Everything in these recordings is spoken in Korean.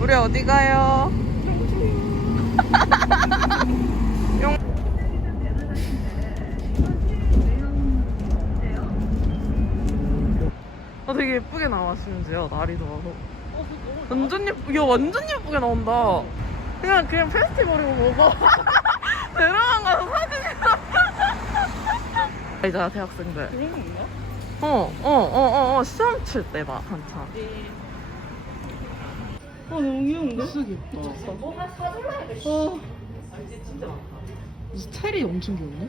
우리 어디 가요? 용... 아 되게 예쁘게 나와 심지어 날이 더워서. 완전 예쁘 야 완전 예쁘게 나온다. 그냥 그냥 페스티벌이고 뭐고. 대로만 가서 사진이나. 이제 대학생들. 있나? 어어어 어어 시험 칠 때다 한참 아 너무 귀여운데? 진짜 귀엽다. 어. 스타일이 엄청 귀엽네?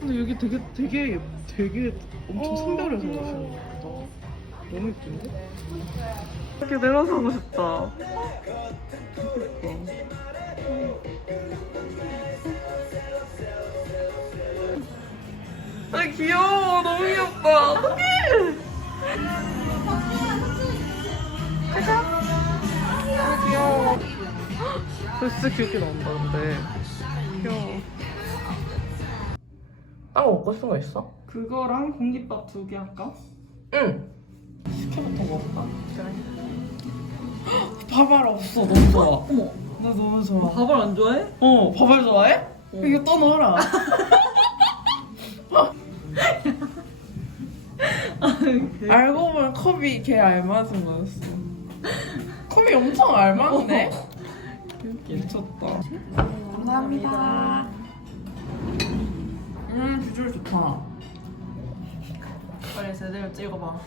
근데 여기 되게 되게 되게 엄청 선별해서 가시는 것 같다 너무 예쁜데? 이렇게 내려서 가고 싶다. 아 귀여워. 너무 귀엽다. 어떡해 진짜 귀엽게 나온다 근데. 귀여워. 딴거 먹고 싶은 거 있어? 그거랑 공깃밥 두 개 할까? 응. 시켜부터 먹을까? 그래 밥알 없어. 너무 좋아. 어머. 나 너무 좋아. 밥을 안 좋아해? 어. 밥알 좋아해? 이거 떠넣어라. 알고 보면 컵이 걔 알맞은 거였어. 컵이 엄청 알맞네 미쳤다 감사합니다 음 비주얼 좋다 빨리 제대로 찍어봐.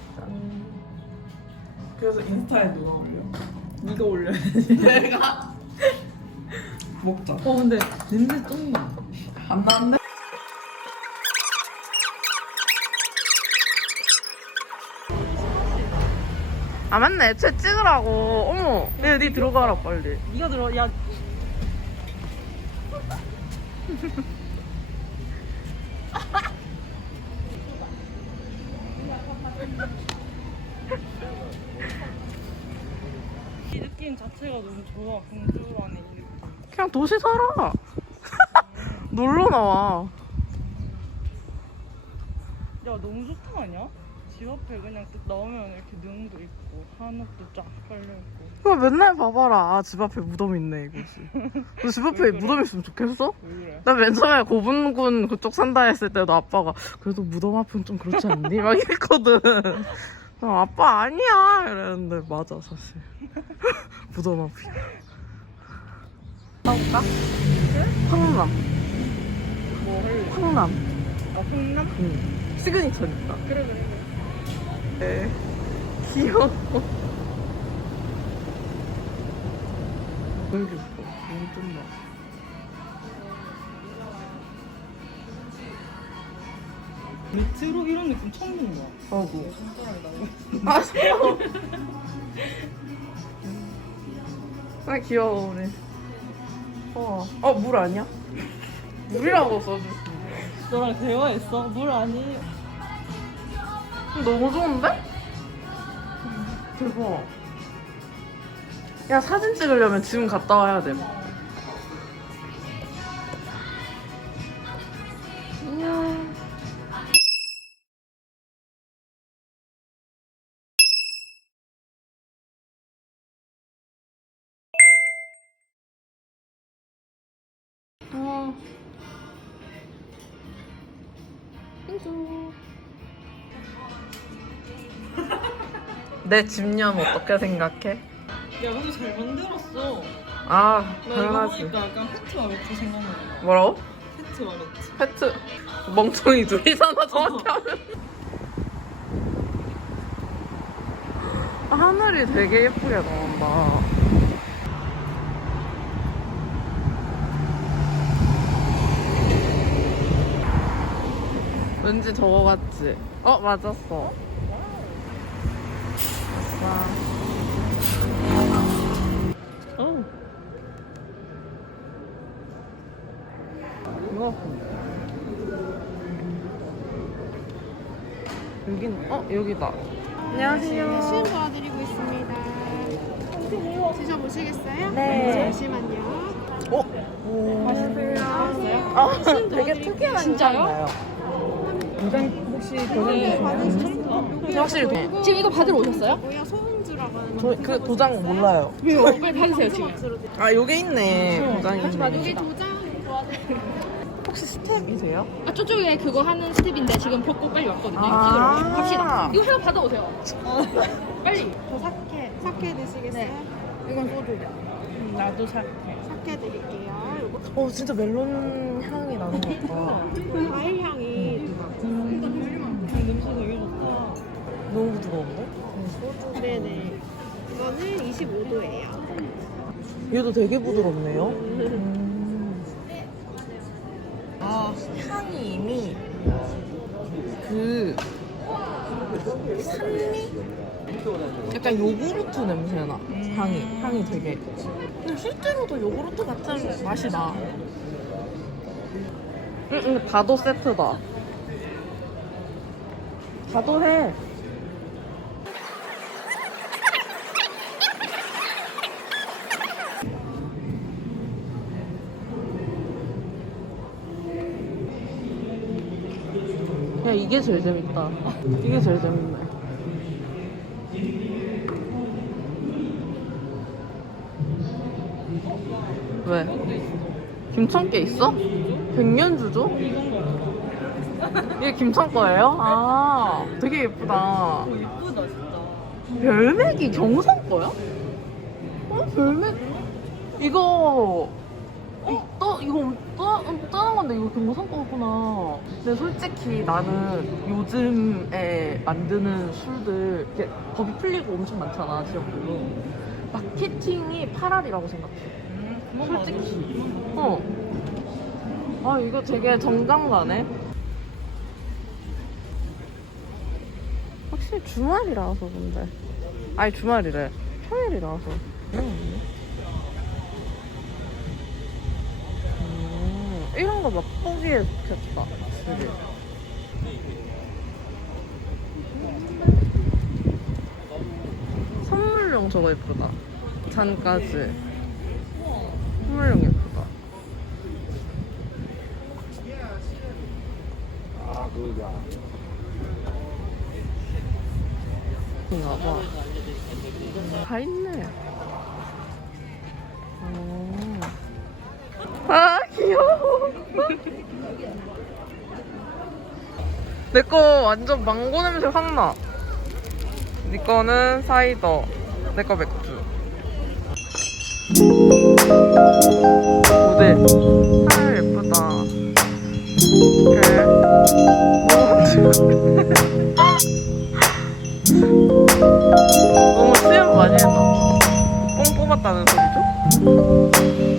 그래서 인스타에 누가 올려? 네가 올려야지. 내가 먹자 어 근데 냄새 좀 나. 안 나는데? 아 맞네 채 찍으라고 어머 얘니 들어가라 빨리 네가 들어. 야. 이 느낌 자체가 너무 좋아. 공주 안에 이 느낌. 그냥 도시 살아 놀러 나와 야 너무 좋다 아니야? 집 앞에 그냥 딱 나오면 이렇게 능도 있고 한옥도 쫙 깔려 있고. 그거 맨날 봐봐라 아, 집 앞에 무덤 있네 이거지 너 집 앞에 왜 그래? 무덤 있으면 좋겠어? 왜 그래? 나 맨 처음에 고분군 그쪽 산다 했을 때도 아빠가 그래도 무덤 앞은 좀 그렇지 않니? 막 이랬거든. 나 아빠 아니야 이랬는데 맞아 사실. 무덤 앞이야. 가볼까? 황남. 뭐 할래? 황남. 아 홍남? 응. 시그니처니까. 그래 그래 그래. 네. 귀여워. 너무 귀엽다. 너무 쩐다. 메트로 이런 느낌 처음 보는 거야. 아고. 손가락이 나고. 아, 귀여워. 아, 귀여워, 우리. 어, 어, 물 아니야? 물이라고 있네. 너랑 대화했어? 물 아니? 너무 좋은데? 대박. 야, 사진 찍으려면 지금 갔다 와야 돼. 안녕. 어. 내 집념 어떻게 생각해? 야 근데 잘 만들었어. 아, 나 이거 당연하지. 보니까 약간 페트 마레트 생각나. 뭐라고? 페트 마레트. 페트 멍청이 둘이잖아 정확히 하면 하늘이 되게 예쁘게 나온다 왠지 저거 같지? 어 맞았어 어. 이거 여긴 어 여기다 안녕하세요 시음 도와드리고 있습니다. 드셔보시겠어요? 네. 잠시만요. 어? 안녕하세요. 아 되게 특이한 진짜요? 굉장히 혹시 네, 받으셨습니다. 확실히 더 지금 이거 받으러 오셨어요? 소음주랑 저그 도장 몰라요. 빨리 받으세요 지금. 아 여기 있네. 도장이 여기 있네. 도장 혹시 스텝이세요? 아 저쪽에 그거 하는 스텝인데 지금 벚고 빨리 왔거든요. 이거 아. 갑시다. 이거 해서 받아오세요. 빨리. 저 사케 사케 드시겠어요? 이건 소주죠. 음, 나도 살게. 사케 드릴게요. 요거 어 진짜 멜론 향이 나는 것 같다. 과일 향이 냄새 되게 좋다. 너무 부드러운데? 네네. 이거는 25도예요. 얘도 되게 부드럽네요. 음. 아 향이 이미 그 산미? 약간 요구르트 냄새나 향이 향이 되게 근데 실제로도 요구르트 같은 맛이 나. 응, 응, 다도 세트다. 다도 해. 야 이게 제일 재밌다. 이게 제일 재밌네. 왜? 김천께 있어? 백년주죠? 이게 김천 거예요? 아, 되게 예쁘다. 예쁘다 진짜. 별맥이 경성 거야? 어? 별맥? 이거 이, 떠, 이거 떠, 떠난 건데 이거 경성 거구나. 근데 솔직히 나는 요즘에 만드는 술들 이렇게 법이 풀리고 엄청 많잖아 지역별로. 마케팅이 8알이라고 생각해. 음, 솔직히. 어. 아 이거 되게 정감 가네. 확실히 주말이라서 근데. 아니 주말이래. 평일이라서. 음, 이런 거 맛보기에 좋겠다. 확실히. 선물용 저거 예쁘다. 잔까지. 선물용 예쁘다. 인가 봐. 다 있네. 어. 아, 귀여워. 내 거 완전 망고 냄새 확 나. 네 거는 사이더. 내 거 맥주. 모델. 하늘 예쁘다. 그래. 너무 수염 많이 봐. 뽕 뽑았다는 소리죠?